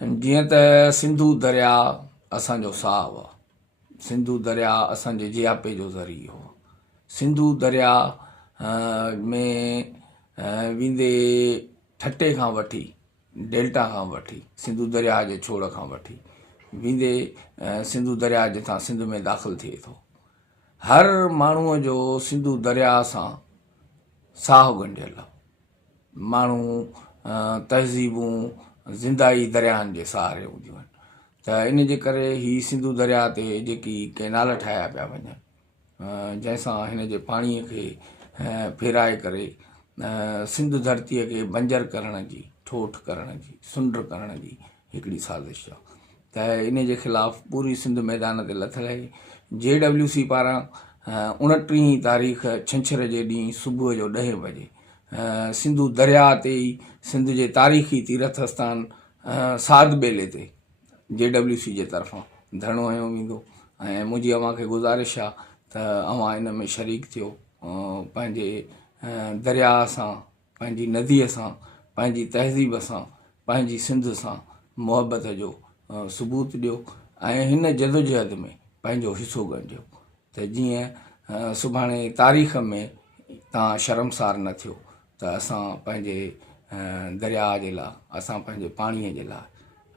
जीअं त सिंधु दरिया असांजो साहु आहे, सिंधु दरिया असांजे जियापे जो ज़रियो हो। सिंधु दरिया में वेंदे ठटे खां वठी डेल्टा खां वठी सिंधु दरिया जे छोड़ खां वठी वेंदे सिंधु दरिया जिथां सिंध में दाख़िल थिए थो। हर माण्हूअ जो सिंधु दरिया सां साहु ॻंढियल आहे। माण्हू तहज़ीबूं ज़िंदाई दरियानि जे सहारे हूंदियूं आहिनि, त इन जे करे ही सिंधु दरिया ते जेकी कैनाल ठाहिया पिया वञनि, जंहिंसां हिन जे पाणीअ खे फेराए करे सिंध धरतीअ खे बंजर करण जी, ठोठ करण जी, सुंड करण जी हिकिड़ी साज़िश आहे। त इन जे ख़िलाफ़ु पूरी सिंध मैदान ते लथल आहे। JWC पारां 29 तारीख़ छंछर जे ॾींहुं सुबुह जो 10 बजे सिंधु दरिया ते ई सिंध जे तारीख़ी तीर्थ स्थान साध बेले ते JWC जे तरफ़ां धरणो हयो वेंदो। ऐं मुंहिंजी अव्हां खे गुज़ारिश आहे त अव्हां इन में शरीक थियो, पंहिंजे दरिया सां, पंहिंजी नदीअ सां, पंहिंजी तहज़ीब सां, पंहिंजी सिंध सां मुहबत जो सबूत ॾियो ऐं हिन जदोजहद में पंहिंजो हिसो ॻंढियो, त जीअं सुभाणे तारीख़ में तव्हां शर्मसार न थियो त असां पंहिंजे दरिया जे लाइ, असां पंहिंजे पाणीअ जे लाइ,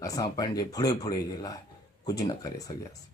असां पंहिंजे फुड़े जे लाइ कुझु न करे सघियासीं।